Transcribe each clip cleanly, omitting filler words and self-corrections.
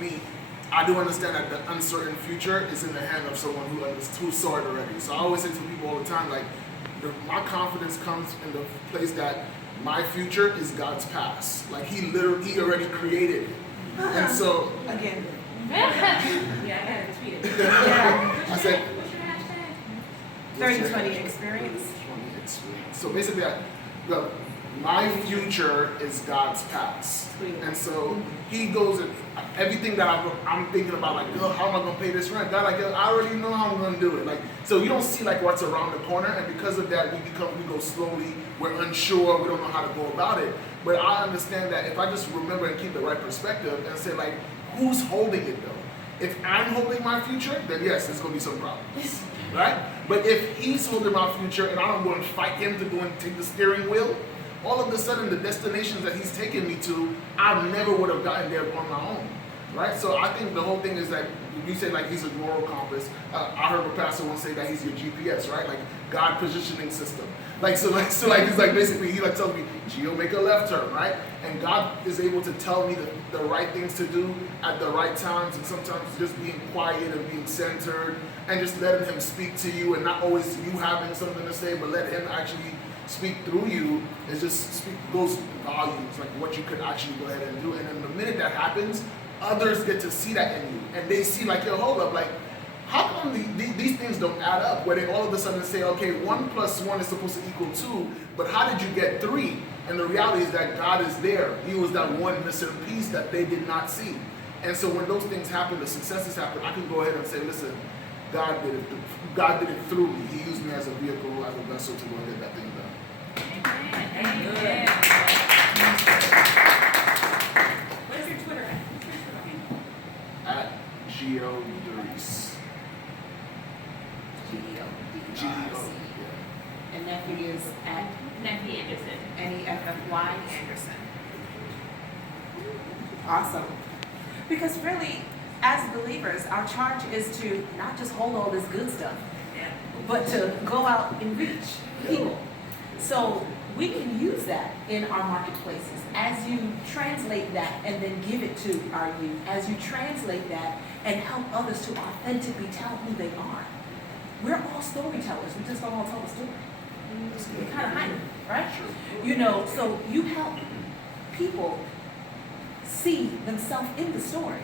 me, I do understand that the uncertain future is in the hand of someone who saw it already. So I always say to people all the time, like, my confidence comes in the place that my future is God's past. Like, he already created it. And so again. Yeah, I gotta tweet it. Yeah. I said, What's your hashtag? 30/20 experience. So basically, look, my future is God's past. And so he goes and everything that I'm thinking about, like, oh, how am I gonna pay this rent? God, like, I already know how I'm gonna do it. Like, so you don't see like what's around the corner, and because of that, we go slowly. We're unsure. We don't know how to go about it. But I understand that if I just remember and keep the right perspective and say, like, who's holding it though? If I'm holding my future, then yes, there's gonna be some problems, right? But if he's holding my future and I don't go and fight him to go and take the steering wheel, all of a sudden the destinations that he's taking me to, I never would have gotten there on my own, right? So I think the whole thing is that you say like he's a moral compass. I heard a pastor once say that he's your GPS, right? Like God positioning system. It's like basically he like tells me, Gio, make a left turn, right? And God is able to tell me the right things to do at the right times, and sometimes just being quiet and being centered and just letting him speak to you, and not always you having something to say, but let him actually speak through you. Is just goes volumes, like what you could actually go ahead and do. And then the minute that happens, others get to see that in you, and they see like, yo, hold up, like, how come these things don't add up? Where they all of a sudden say, okay, 1 + 1 is supposed to equal 2, but how did you get 3? And the reality is that God is there. He was that one missing piece that they did not see. And so when those things happen, the successes happen, I can go ahead and say, listen, God did it. God did it through me. He used me as a vehicle, as a vessel to go and get that thing done. Amen. What's your Twitter at? At Gio Dries. GEO. Geo. And nephew is at Nephi Anderson. NEFFY Anderson. Awesome. Because really, as believers, our charge is to not just hold all this good stuff, but to go out and reach people. So we can use that in our marketplaces. As you translate that and then give it to our youth, as you translate that and help others to authentically tell who they are. We're all storytellers. We just don't all tell the story. We kind of hide it, right? You know, so you help people see themselves in the story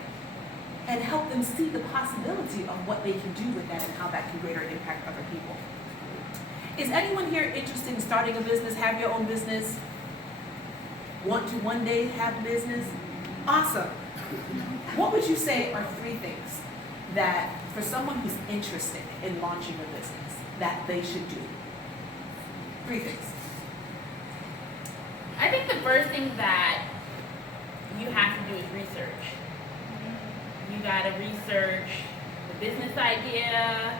and help them see the possibility of what they can do with that and how that can greater impact other people. Is anyone here interested in starting a business, have your own business, want to one day have business? Awesome. What would you say are 3 things that for someone who's interested in launching a business that they should do? 3 things. I think the first thing that you have to do is research. You gotta research the business idea,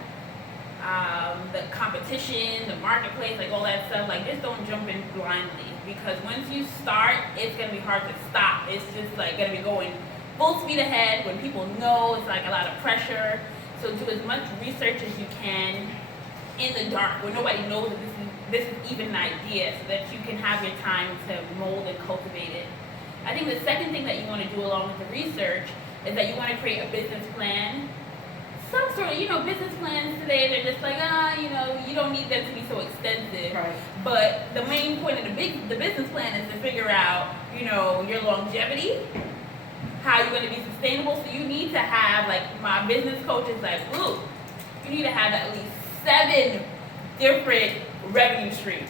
the competition, the marketplace, like all that stuff. Like, just don't jump in blindly, because once you start, it's gonna be hard to stop. It's just like gonna be going full speed ahead when people know. It's like a lot of pressure. So do as much research as you can in the dark, where nobody knows that this is even an idea, so that you can have your time to mold and cultivate it. I think the second thing that you want to do along with the research is that you want to create a business plan. Some sort of, business plans today, they're just like, you don't need them to be so extensive. Right. But the main point of the business plan is to figure out, your longevity, how you're going to be sustainable. So you need to have, like, my business coach is like, ooh, you need to have at least 7 different revenue streams.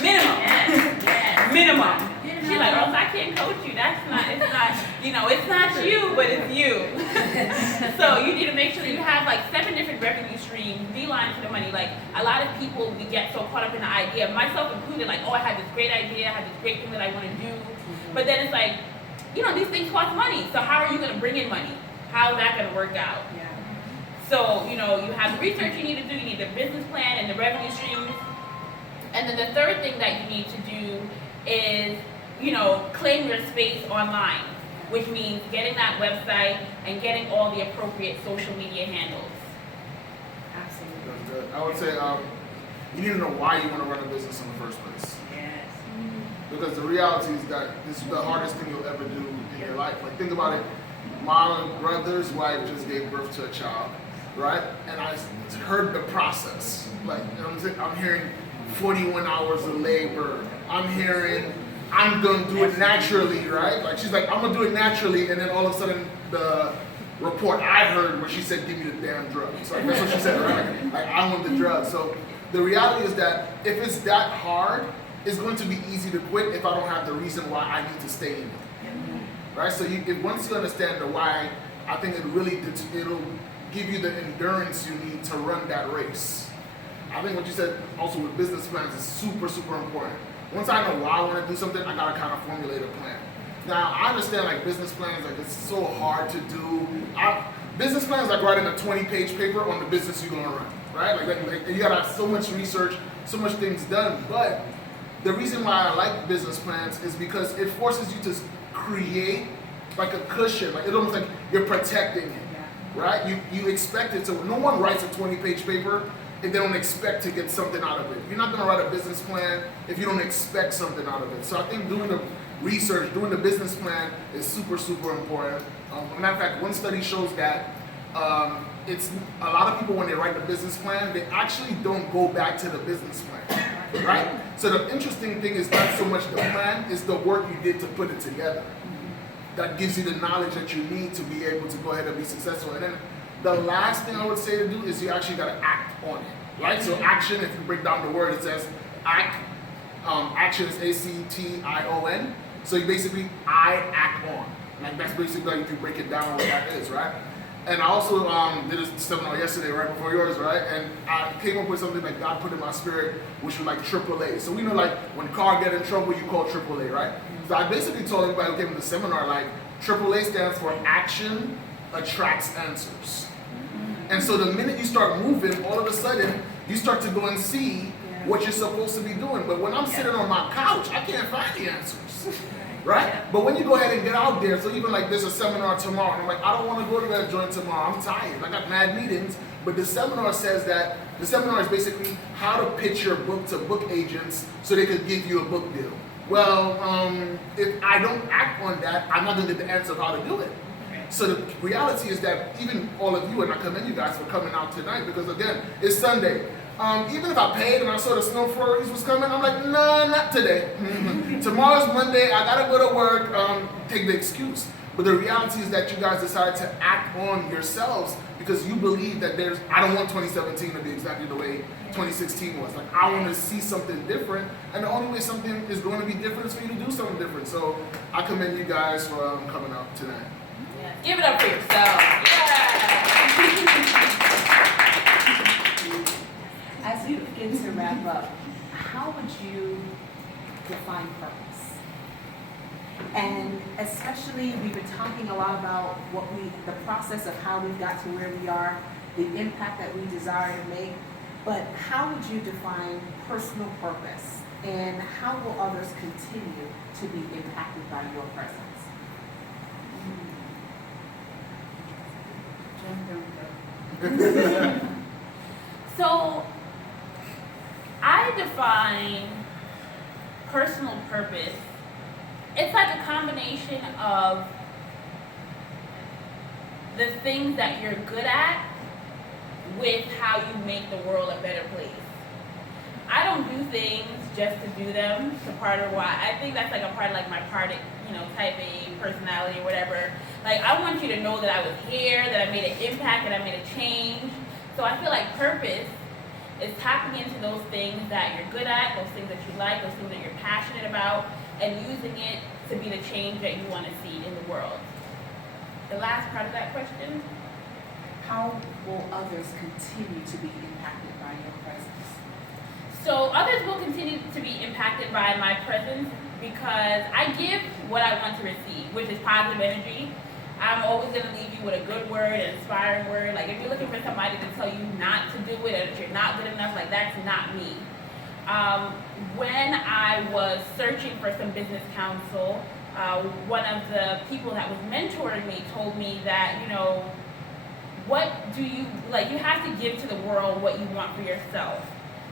Minimum. Yes. Minimum. She's like, oh, I can't coach you. It's not you, but it's you. So you need to make sure that you have like 7 different revenue streams, beeline to the money. Like, a lot of people, we get so caught up in the idea, myself included, like, oh, I have this great idea, I have this great thing that I want to do. But then it's like, these things cost money. So how are you going to bring in money? How is that going to work out? Yeah. So, you have the research you need to do, you need the business plan and the revenue streams. And then the third thing that you need to do is, claim your space online, which means getting that website and getting all the appropriate social media handles. Absolutely. That's good. I would say you need to know why you want to run a business in the first place. Yes. Because the reality is that this is the hardest thing you'll ever do in your life. Like, think about it. my brother's wife just gave birth to a child, right? And I heard the process. Like, you know what I'm saying? I'm hearing 41 hours of labor. I'm hearing, I'm gonna do it naturally, right? Like, she's like, I'm gonna do it naturally, and then all of a sudden, the report I heard where she said, give me the damn drug. So like, that's what she said, right? Like, I want the drug. So the reality is that if it's that hard, it's going to be easy to quit if I don't have the reason why I need to stay in it. Right? So once you understand the why, I think it'll give you the endurance you need to run that race. I think what you said also with business plans is super, super important. Once I know why I want to do something, I gotta kind of formulate a plan. Now, I understand like business plans, like it's so hard to do. Business plans like writing a 20-page paper on the business you're gonna run, right? Like you gotta have so much research, so much things done. But the reason why I like business plans is because it forces you to create like a cushion, like it's almost like you're protecting it, right? You expect it to. No one writes a 20-page paper if they don't expect to get something out of it. You're not gonna write a business plan if you don't expect something out of it. So I think doing the research, doing the business plan is super, super important. Matter of fact, one study shows that it's a lot of people when they write the business plan, they actually don't go back to the business plan, right? So the interesting thing is not so much the plan, it's the work you did to put it together. That gives you the knowledge that you need to be able to go ahead and be successful. And then the last thing I would say to do is you actually got to act on it, right? So action, if you break down the word, it says act. Action is A-C-T-I-O-N. So you basically, I act on. Like that's basically like if you break it down what that is, right? And I also did a seminar yesterday right before yours, right? And I came up with something that God put in my spirit, which was like AAA. So we know like when car get in trouble, you call AAA, right? So I basically told everybody who came to the seminar, like AAA stands for action attracts answers. And so the minute you start moving, all of a sudden, you start to go and see what you're supposed to be doing. But when I'm sitting on my couch, I can't find the answers, right? But when you go ahead and get out there, so even like there's a seminar tomorrow, and I'm like, I don't want to go to that joint tomorrow, I'm tired, I got mad meetings. But the seminar says that, the seminar is basically how to pitch your book to book agents so they could give you a book deal. Well, if I don't act on that, I'm not going to get the answer of how to do it. So the reality is that even all of you, and I commend you guys for coming out tonight because again, it's Sunday. Even if I paid and I saw the snow flurries was coming, I'm like, nah, not today. Tomorrow's Monday, I gotta go to work, take the excuse. But the reality is that you guys decided to act on yourselves because you believe that I don't want 2017 to be exactly the way 2016 was. Like, I want to see something different, and the only way something is going to be different is for you to do something different. So I commend you guys for coming out tonight. Give it up for yourself. Yeah. As you begin to wrap up, how would you define purpose? And especially, we've been talking a lot about the process of how we got to where we are, the impact that we desire to make, but how would you define personal purpose? And how will others continue to be impacted by your presence? So, I define personal purpose. It's like a combination of the things that you're good at with how you make the world a better place. I don't do things just to do them. It's a part of why I think that's like a part of like my type A personality or whatever. Like I want you to know that I was here, that I made an impact, that I made a change. So I feel like purpose is tapping into those things that you're good at, those things that you like, those things that you're passionate about, and using it to be the change that you want to see in the world. The last part of that question? How will others continue to be impacted by your presence? So others will continue to be impacted by my presence because I give what I want to receive, which is positive energy. I'm always going to leave you with a good word, an inspiring word. Like if you're looking for somebody to tell you not to do it or that you're not good enough, like that's not me. When I was searching for some business counsel, one of the people that was mentoring me told me that, what do you, like you have to give to the world what you want for yourself.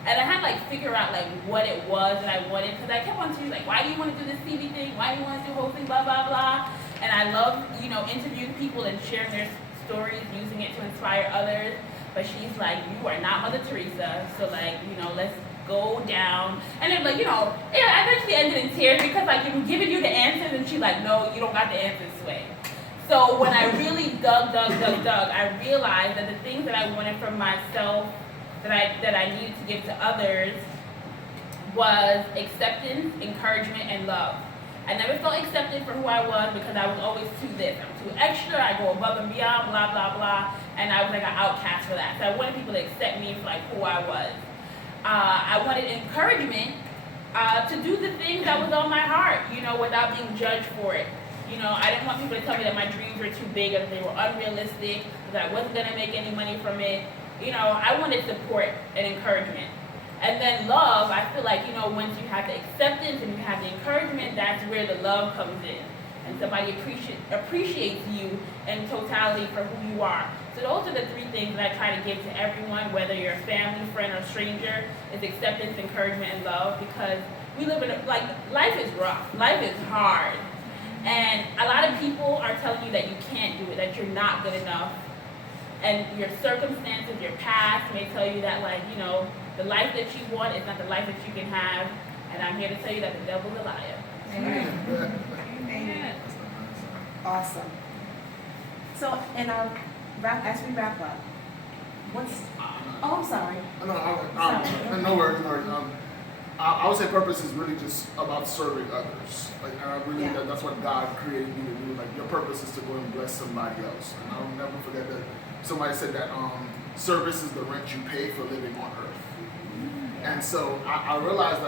And I had to like figure out like what it was that I wanted because I kept on saying like, why do you want to do this TV thing? Why do you want to do whole thing, blah, blah, blah. and I love, interviewing people and sharing their stories, using it to inspire others. But she's like, you are not Mother Teresa, so like, let's go down. And then I eventually ended in tears because like I'm giving you the answers, and she's like, no, you don't got the answers, Sway. So when I really dug, I realized that the things that I wanted from myself, that I needed to give to others, was acceptance, encouragement, and love. I never felt accepted for who I was because I was always too this. I'm too extra, I go above and beyond, blah, blah, blah. And I was like an outcast for that. So I wanted people to accept me for like who I was. I wanted encouragement to do the things that was on my heart, without being judged for it. I didn't want people to tell me that my dreams were too big or that they were unrealistic, or that I wasn't going to make any money from it. I wanted support and encouragement. And then love, I feel like, once you have the acceptance and you have the encouragement, that's where the love comes in. And somebody appreciates you in totality for who you are. So those are the three things that I try to give to everyone, whether you're a family, friend, or stranger, is acceptance, encouragement, and love, because we live in life is rough, life is hard. And a lot of people are telling you that you can't do it, that you're not good enough. And your circumstances, your past may tell you that the life that you want is not the life that you can have. And I'm here to tell you that the devil's a liar. Amen. Amen. Awesome. So, and as we wrap up, I'm sorry. No worries. I would say purpose is really just about serving others. That's what God created you to do. Like, your purpose is to go and bless somebody else. And I'll never forget that somebody said that service is the rent you pay for living on earth. And so I realized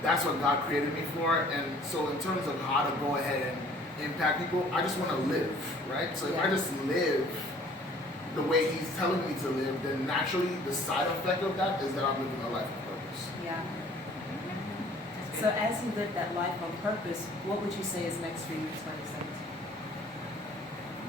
that's what God created me for. And so in terms of how to go ahead and impact people, I just want to live, right? So if I just live the way He's telling me to live, then naturally the side effect of that is that I'm living a life of purpose. Yeah. So as you live that life on purpose, what would you say is next for you in 2017?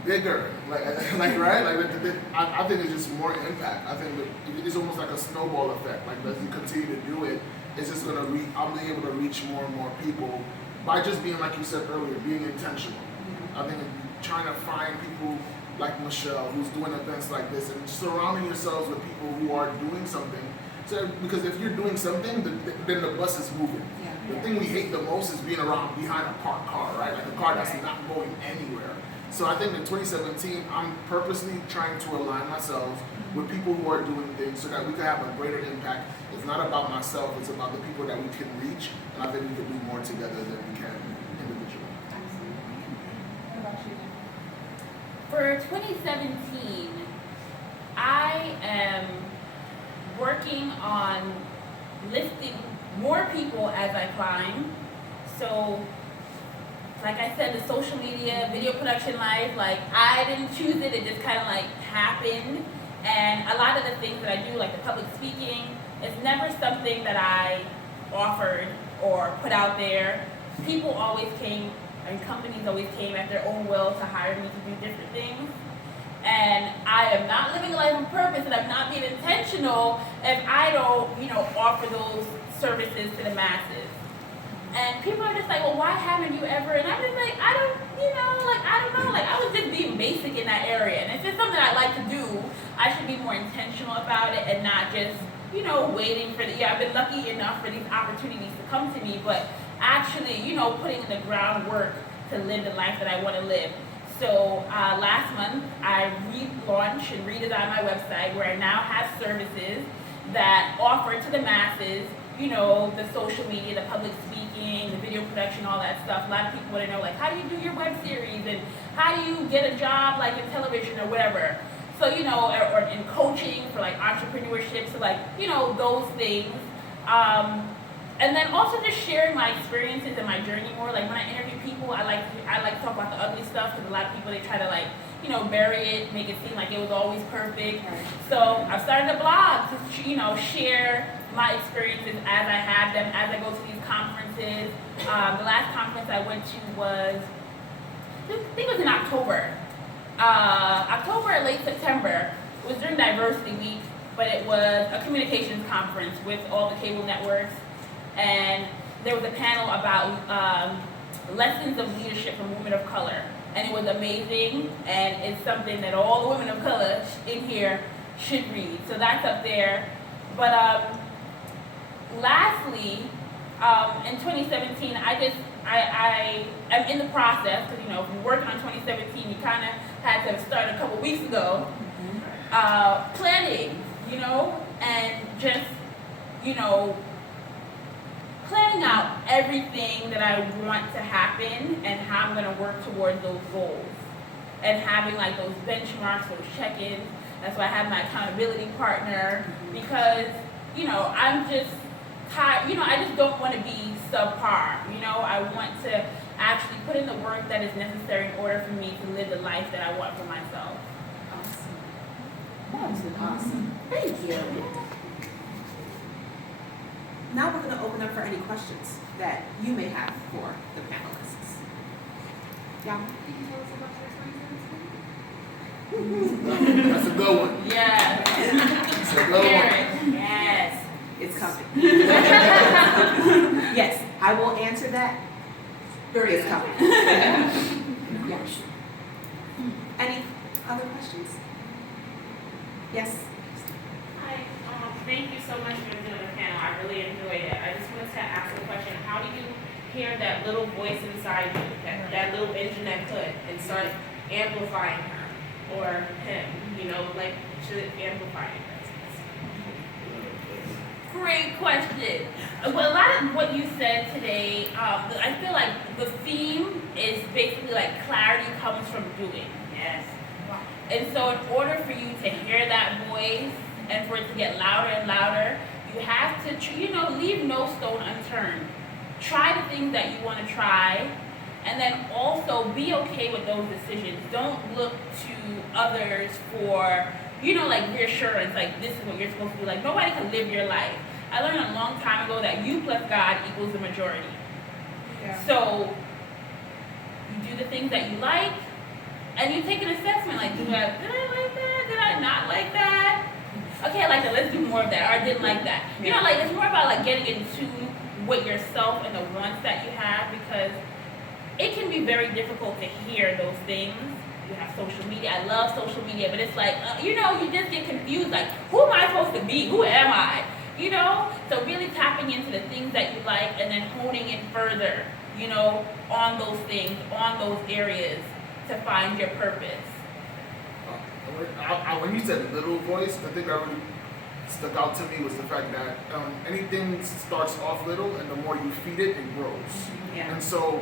Bigger, right? I think it's just more impact. I think it's almost like a snowball effect. Like, as you continue to do it, it's just gonna I'll be able to reach more and more people by just being, like you said earlier, being intentional. Mm-hmm. I think trying to find people like Michelle, who's doing events like this, and surrounding yourselves with people who are doing something. So, because if you're doing something, then the bus is moving. Yeah. The thing we hate the most is being behind a parked car, right? Like a car that's not going anywhere. So I think in 2017, I'm purposely trying to align myself with people who are doing things so that we can have a greater impact. It's not about myself, it's about the people that we can reach, and I think we can do more together than we can individually. What about you? For 2017, I am working on lifting more people as I climb. So, like I said, the social media, video production life, I didn't choose it, it just kind of happened. And a lot of the things that I do, like the public speaking, it's never something that I offered or put out there. People always came, and companies always came at their own will to hire me to do different things. And I am not living a life of purpose, and I'm not being intentional if I don't, offer those services to the masses. And people are just like, well, why haven't you ever? And I'm just like, I don't know. I was just being basic in that area. And if it's something I like to do, I should be more intentional about it and not just, waiting for I've been lucky enough for these opportunities to come to me, but actually, putting in the groundwork to live the life that I want to live. So last month, I relaunched and redesigned my website where I now have services that offer to the masses, the social media, the public speaking, the video production, all that stuff. A lot of people want to know, how do you do your web series and how do you get a job in television or whatever. So, or in coaching for entrepreneurship, so those things. And then also just sharing my experiences and my journey more. When I interview people, I like to talk about the ugly stuff because a lot of people, they try to bury it, make it seem like it was always perfect. Right. So I've started a blog to share my experiences as I have them, as I go to these conferences. The last conference I went to was, I think it was in October or late September. It was during Diversity Week, but it was a communications conference with all the cable networks. And there was a panel about Lessons of Leadership for Women of Color. And it was amazing, and it's something that all the women of color in here should read. So that's up there. But lastly, in 2017, I am in the process, because, you know, if you're working on 2017, you kind of had to start a couple weeks ago, planning, you know, and just, you know, planning out everything that I want to happen and how I'm going to work towards those goals. And having like those benchmarks, those check-ins. That's why I have my accountability partner, because, you know, I'm just tired, you know, I just don't want to be subpar, you know. I want to actually put in the work that is necessary in order for me to live the life that I want for myself. Awesome. Awesome. Thank you. Now we're going to open up for any questions that you may have for the panelists. Yeah. That's a good one. Yeah. That's a good one. Yes. It's coming. Yes, I will answer that. It's coming. Yeah. Any other questions? Yes. Hi, thank you so much for doing the panel. I really enjoyed it. I just wanted to ask a question. How do you hear that little voice inside you, that little engine that could, and start amplifying her or him, you know, like to amplify it? Great question. Well, a lot of what you said today, I feel like the theme is basically like clarity comes from doing. Yes. And so in order for you to hear that voice and for it to get louder and louder, you have to, you know, leave no stone unturned. Try the things that you want to try, and then also be okay with those decisions. Don't look to others for, you know, like reassurance, like this is what you're supposed to do. Like nobody can live your life. I learned a long time ago that you plus God equals the majority. Yeah. So you do the things that you like, and you take an assessment, like, did I like that? Did I not like that? Okay, I like that, let's do more of that, or I didn't like that. You know, like, it's more about, like, getting in tune with yourself and the wants that you have, because it can be very difficult to hear those things. You have social media, I love social media, but it's like, you know, you just get confused, like, who am I supposed to be? Who am I? You know? So really tapping into the things that you like, and then honing in further, you know, on those things, on those areas, to find your purpose. When you said little voice, the thing that really stuck out to me was the fact that anything starts off little, and the more you feed it, it grows. Yeah. And so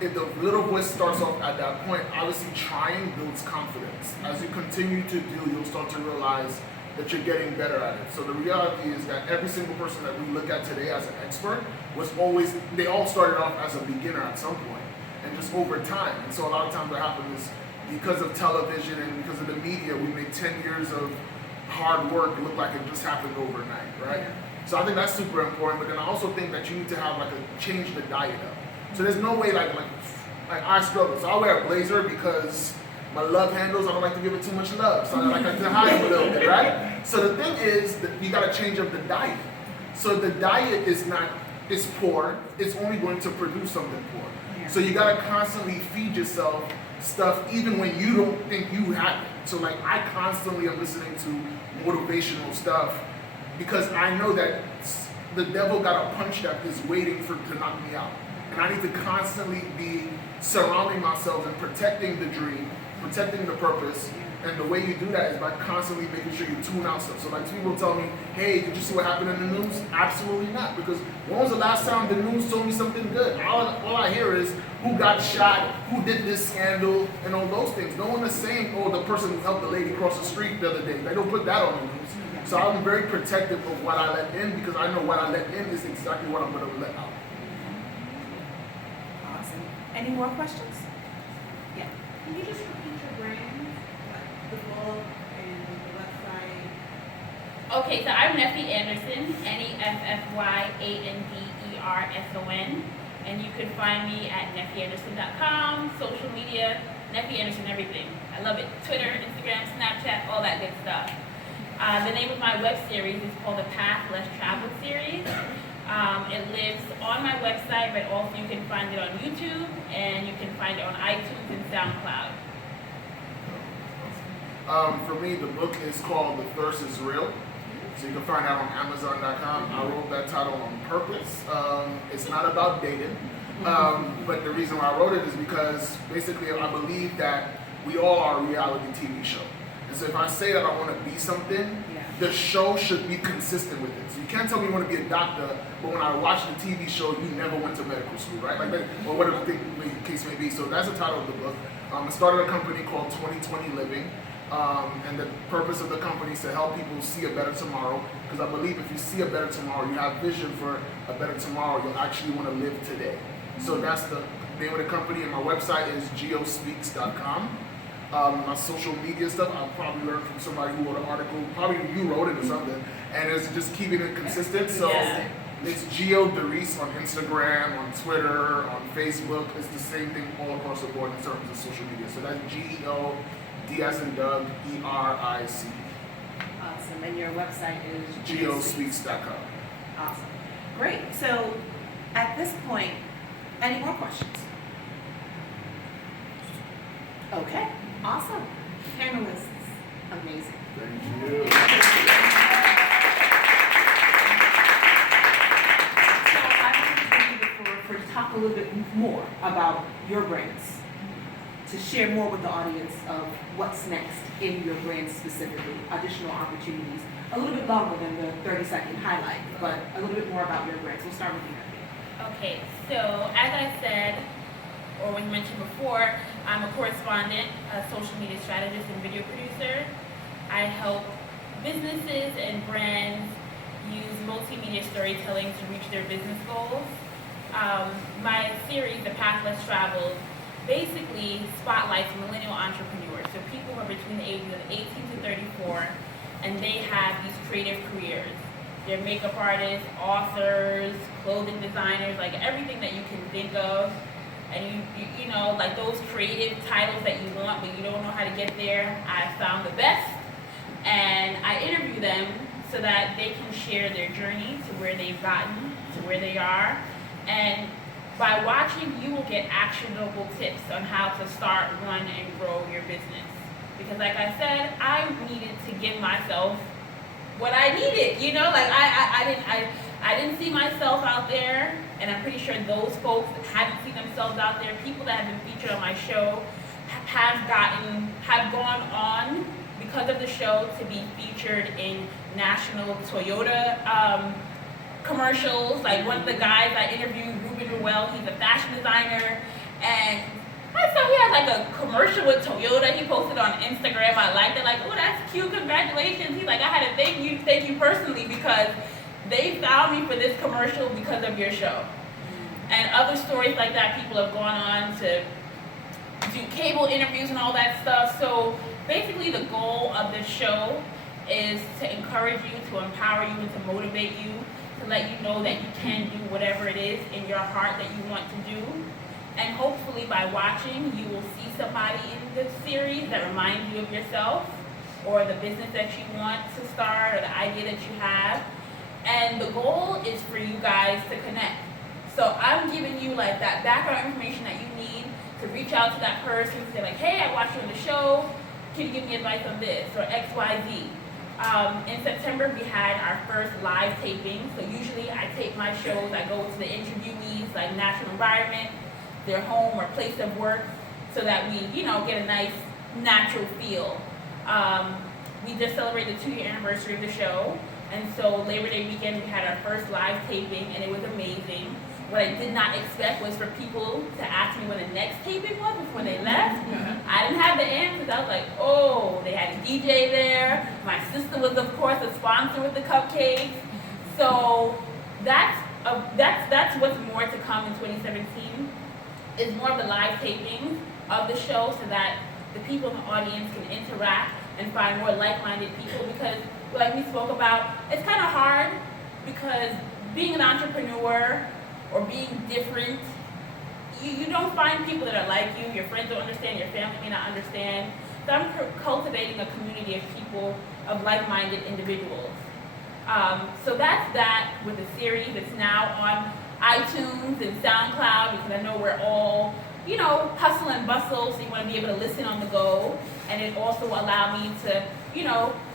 if the little voice starts off at that point, obviously trying builds confidence. As you continue to do, you'll start to realize that you're getting better at it. So the reality is that every single person that we look at today as an expert was always, they all started off as a beginner at some point, and just over time. And so a lot of times what happens is, because of television and because of the media, we make 10 years of hard work look like it just happened overnight, right? Yeah. So I think that's super important, but then I also think that you need to have like a change the diet up. So there's no way like I struggle. So I wear a blazer because my love handles, I don't like to give it too much love. So I like to hide a little bit, right? So the thing is that you gotta change up the diet. So the diet is poor, it's only going to produce something poor. Yeah. So you gotta constantly feed yourself stuff even when you don't think you have it. So like I constantly am listening to motivational stuff because I know that the devil got a punch that is waiting to knock me out. And I need to constantly be surrounding myself and protecting the dream, protecting the purpose. And the way you do that is by constantly making sure you tune out stuff. So like people tell me, hey, did you see what happened in the news? Absolutely not. Because when was the last time the news told me something good? All I hear is who got shot, who did this scandal, and all those things. No one is saying, oh, the person who helped the lady cross the street the other day. They don't put that on the news. So I'm very protective of what I let in because I know what I let in is exactly what I'm going to let out. Awesome. Any more questions? Yeah. Can you just repeat your brand? The blog and the website? Okay, so I'm Neffy Anderson, NEFFYANDERSON, and you can find me at neffyanderson.com, social media, Neffy Anderson, everything. I love it. Twitter, Instagram, Snapchat, all that good stuff. The name of my web series is called the Path Less Traveled series. It lives on my website, but also you can find it on YouTube, and you can find it on iTunes and SoundCloud. For me, the book is called The Thirst is Real. So you can find that on Amazon.com. I wrote that title on purpose. It's not about dating. But the reason why I wrote it is because basically I believe that we all are a reality TV show. And so if I say that I want to be something, the show should be consistent with it. So you can't tell me you want to be a doctor, but when I watch the TV show, you never went to medical school, right? Like that, or whatever the case may be. So that's the title of the book. I started a company called 2020 Living. And the purpose of the company is to help people see a better tomorrow. Because I believe if you see a better tomorrow, you have vision for a better tomorrow, you'll actually want to live today. So that's the name of the company, and my website is geospeaks.com. My social media stuff, I probably learned from somebody who wrote an article, probably you wrote it or something, and it's just keeping it consistent. So it's Geo Derice on Instagram, on Twitter, on Facebook. It's the same thing all across the board in terms of social media. So that's GEO. D as in Doug, ERIC. Awesome. And your website is geospeaks.com. Awesome. Great. So at this point, any more questions? Okay. Awesome. Panelists, amazing. Thank you. So I want to thank you for talk a little bit more about your brands, to share more with the audience of what's next in your brand specifically, additional opportunities, a little bit longer than the 30-second highlight, but a little bit more about your brands. We'll start with you. Okay, so as I said, or we mentioned before, I'm a correspondent, a social media strategist, and video producer. I help businesses and brands use multimedia storytelling to reach their business goals. My series, The Path Less Traveled, basically spotlights millennial entrepreneurs, so people who are between the ages of 18 to 34, and they have these creative careers. They're makeup artists, authors, clothing designers, like everything that you can think of, and you know, like those creative titles that you want, but you don't know how to get there. I found the best, and I interview them so that they can share their journey to where they've gotten, to where they are, and by watching, you will get actionable tips on how to start, run, and grow your business. Because like I said, I needed to give myself what I needed, you know? Like I didn't see myself out there, and I'm pretty sure those folks that haven't seen themselves out there, people that have been featured on my show, have gone on because of the show to be featured in national Toyota commercials. Like one of the guys I interviewed, Ruben Ruel, he's a fashion designer, and I saw he had like a commercial with Toyota. He posted on Instagram. I liked it. Like, oh, that's cute. Congratulations. He's like, I had to thank you personally because they found me for this commercial because of your show. And other stories like that, people have gone on to do cable interviews and all that stuff. So basically, the goal of this show is to encourage you, to empower you, and to motivate you, to let you know that you can do whatever it is in your heart that you want to do. And hopefully by watching, you will see somebody in this series that reminds you of yourself, or the business that you want to start, or the idea that you have. And the goal is for you guys to connect. So I'm giving you like that background information that you need to reach out to that person and say like, hey, I watched you on the show. Can you give me advice on this or X, Y, Z? In September, we had our first live taping. So usually I tape my shows. I go to the interviewees, like National Environment, their home or place of work, so that we, get a nice natural feel. We just celebrated the 2-year anniversary of the show. And so Labor Day weekend, we had our first live taping, and it was amazing. What I did not expect was for people to ask me when the next taping was before they left. I didn't have the answers. I was like, oh, they had a DJ there. My sister was, of course, a sponsor with the cupcakes. So that's what's more to come in 2017. Is more of the live tapings of the show so that the people in the audience can interact and find more like-minded people, because like we spoke about, it's kind of hard because being an entrepreneur or being different, you don't find people that are like you. Your friends don't understand, your family may not understand. So I'm cultivating a community of people, of like-minded individuals. So that's that with the series. It's now on iTunes and SoundCloud because I know we're all, hustle and bustle, so you want to be able to listen on the go. And it also allowed me to,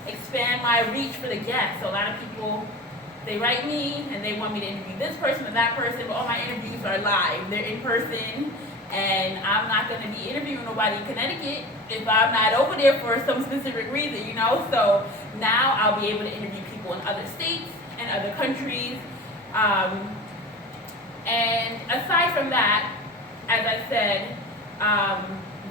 expand my reach for the guests. So a lot of people, they write me and they want me to interview this person or that person, but all my interviews are live. They're in person, and I'm not going to be interviewing nobody in Connecticut if I'm not over there for some specific reason, So now I'll be able to interview people in other states and other countries. And aside from that, as I said,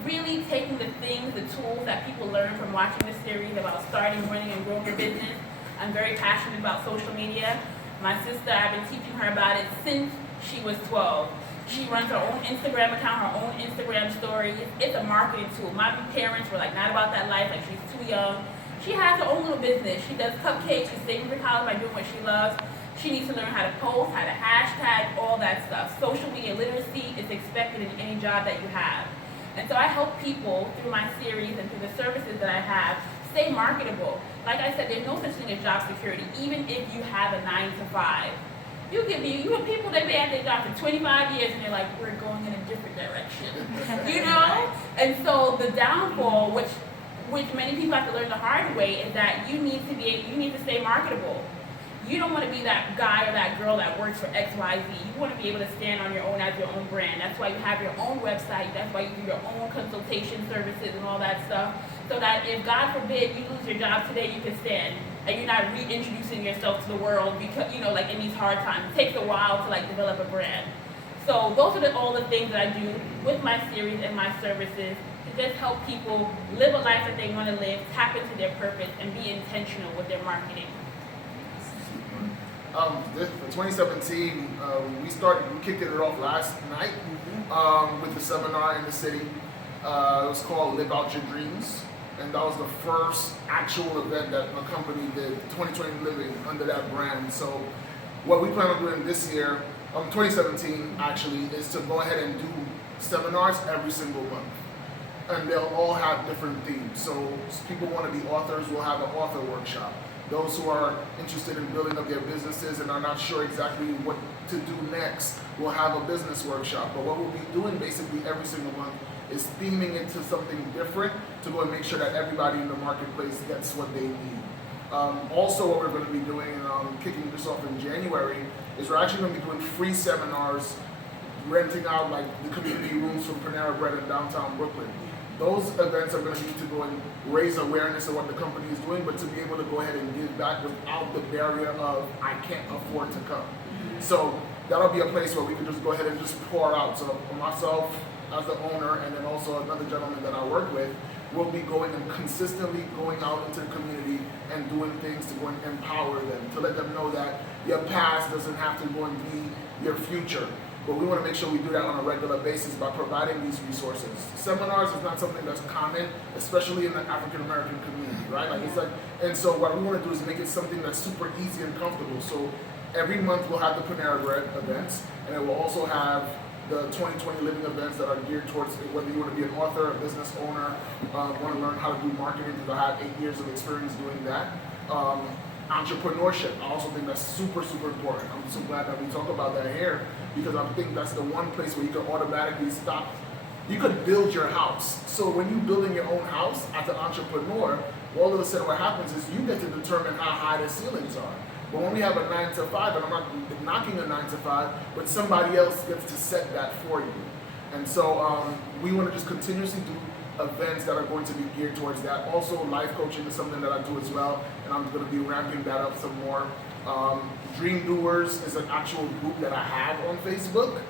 really taking the things, the tools that people learn from watching this series about starting, running, and growing your business. I'm very passionate about social media. My sister, I've been teaching her about it since she was 12. She runs her own Instagram account, her own Instagram stories. It's a marketing tool. My parents were not about that life, she's too young. She has her own little business. She does cupcakes, she's saving for college by doing what she loves. She needs to learn how to post, how to hashtag, all that stuff. Social media literacy is expected in any job that you have. And so I help people through my series and through the services that I have stay marketable. Like I said, there's no such thing as job security, even if you have a 9-to-5. You have people that be at their job for 25 years and they're like, we're going in a different direction, And so the downfall, which many people have to learn the hard way, is that you need to stay marketable. You don't want to be that guy or that girl that works for XYZ. You want to be able to stand on your own as your own brand. That's why you have your own website. That's why you do your own consultation services and all that stuff. So that if, God forbid, you lose your job today, you can stand. And you're not reintroducing yourself to the world because, in these hard times. It takes a while to, develop a brand. So those are all the things that I do with my series and my services to just help people live a life that they want to live, tap into their purpose, and be intentional with their marketing. For 2017, we kicked it off last night with the seminar in the city. It was called Live Out Your Dreams, and that was the first actual event that my company did, 2020 Living, under that brand. So what we plan on doing this year, 2017 actually, is to go ahead and do seminars every single month. And they'll all have different themes. So if people want to be authors, we'll have an author workshop. Those who are interested in building up their businesses and are not sure exactly what to do next will have a business workshop. But what we'll be doing basically every single month is theming it to something different to go and make sure that everybody in the marketplace gets what they need. Also, what we're going to be doing, kicking this off in January, is we're actually going to be doing free seminars, renting out the community rooms from Panera Bread in downtown Brooklyn. Those events are going to be to go and raise awareness of what the company is doing, but to be able to go ahead and give back without the barrier of, I can't afford to come. So that'll be a place where we can just go ahead and just pour out. So for myself as the owner, and then also another gentleman that I work with, we'll be going and consistently going out into the community and doing things to go and empower them, to let them know that your past doesn't have to go and be your future. But we want to make sure we do that on a regular basis by providing these resources. Seminars is not something that's common, especially in the African American community, right? And so what we want to do is make it something that's super easy and comfortable. So every month we'll have the Panera Bread events, and it will also have the 2020 Living events that are geared towards whether you want to be an author, a business owner, want to learn how to do marketing, because I have 8 years of experience doing that. Entrepreneurship, I also think that's super, super important. I'm so glad that we talk about that here, because I think that's the one place where you can automatically stop. You could build your house. So when you're building your own house as an entrepreneur, all of a sudden what happens is you get to determine how high the ceilings are. But when we have a 9-to-5, and I'm not knocking a 9-to-5, but somebody else gets to set that for you. And so we want to just continuously do events that are going to be geared towards that. Also, life coaching is something that I do as well, and I'm going to be ramping that up some more. Dream Doers is an actual group that I have on Facebook.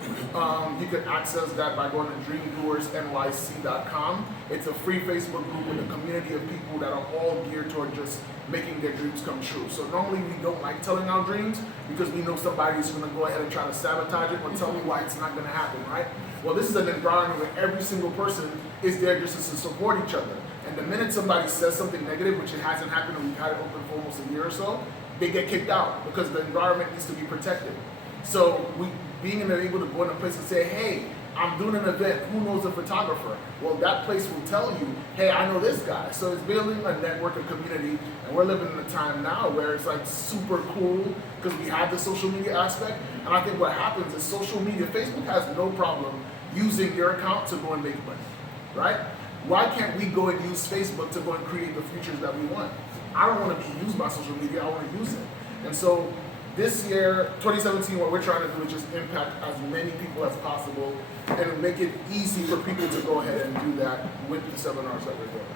You can access that by going to dreamdoersnyc.com. It's a free Facebook group with a community of people that are all geared toward just making their dreams come true. So normally we don't like telling our dreams because we know somebody's going to go ahead and try to sabotage it or tell me why it's not going to happen, right? Well, this is an environment where every single person is there just to support each other. And the minute somebody says something negative, which it hasn't happened, and we've had it open for almost a year or so, they get kicked out because the environment needs to be protected. So being able to go in a place and say, hey, I'm doing an event, who knows a photographer? Well, that place will tell you, hey, I know this guy. So it's building a network of community, and we're living in a time now where it's like super cool because we have the social media aspect. And I think what happens is social media, Facebook has no problem using your account to go and make money, right? Why can't we go and use Facebook to go and create the futures that we want? I don't want to be used by social media, I want to use it. And so this year, 2017, what we're trying to do is just impact as many people as possible and make it easy for people to go ahead and do that with the seminars that we're doing.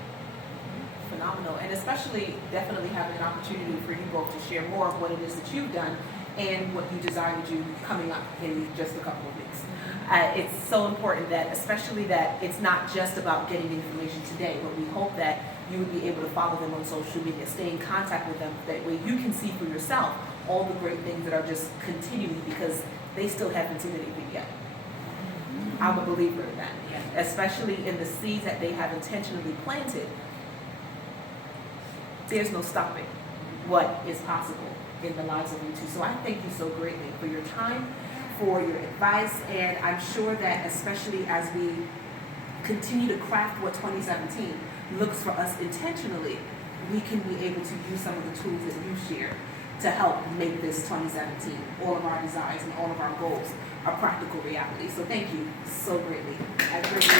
Phenomenal, and especially definitely having an opportunity for you both to share more of what it is that you've done and what you desire to do coming up in just a couple of weeks. It's so important that, especially that it's not just about getting information today, but we hope that you would be able to follow them on social media, stay in contact with them, that way you can see for yourself all the great things that are just continuing because they still haven't seen anything yet. I'm a believer in that, especially in the seeds that they have intentionally planted. There's no stopping what is possible in the lives of you two. So I thank you so greatly for your time, for your advice, and I'm sure that especially as we continue to craft what 2017 looks for us intentionally, we can be able to use some of the tools that you share to help make this 2017, all of our desires and all of our goals, a practical reality. So thank you so greatly. I greatly